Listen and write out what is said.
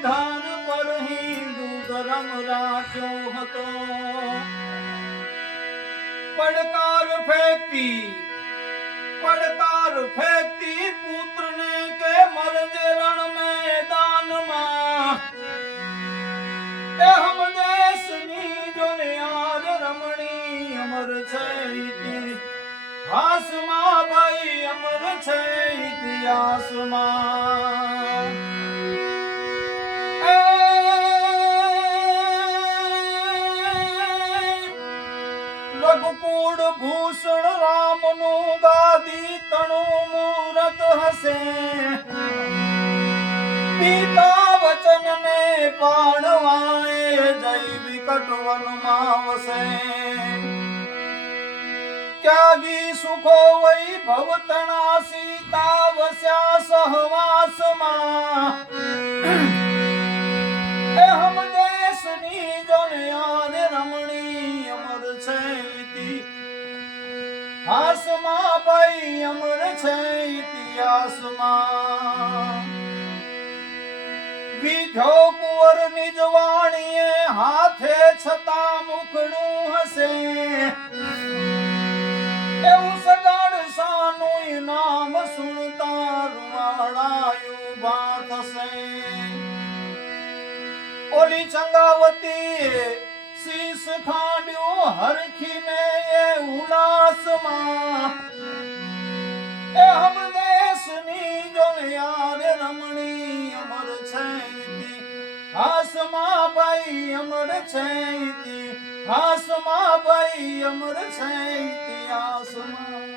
વિધાન પર હિન્દુ ધર્મ રાખ્યો હતો. પડકાર ફેંકતી પુત્રને કે મરજે રણ મેદાનમાં. એ હમ દેશની દુનિયા રમણી અમર છે ઇતિહાસમાં, ભાઈ અમર છે ઇતિહાસમાં. રઘુકુળ ભૂષણ રામનું ગાદી તણું મૂરત હશે. પિતા વચનને પાળવાએ જય વિકટ વનમાં વસે. ત્યાગી સુખો વૈભવ તણા સીતા વસ્યા સહવાસમાં. એ હમ દેશની દુનિયા રમણી અમર છે ઇતિહાસમાં, ભાઈ અમર છે ઇતિહાસમાં. વિધો કુંવર નિજ વાણીએ હાથે છતાં મુખડું હશે. એવું સગાડ સાનું નામ સુણતા રૂવાડાયું ભાત હશે. ઓલી ચંગાવતી શીશ ખાંડ્યું હરખીને એ ઉલ્લાસમાં. એ હમ દેશની દુનિયા રમણી અમર છે ઇતિહાસમાં, ભાઈ અમર છે ઇતિહાસમાં, ભાઈ અમર છે ઇતિહાસમાં.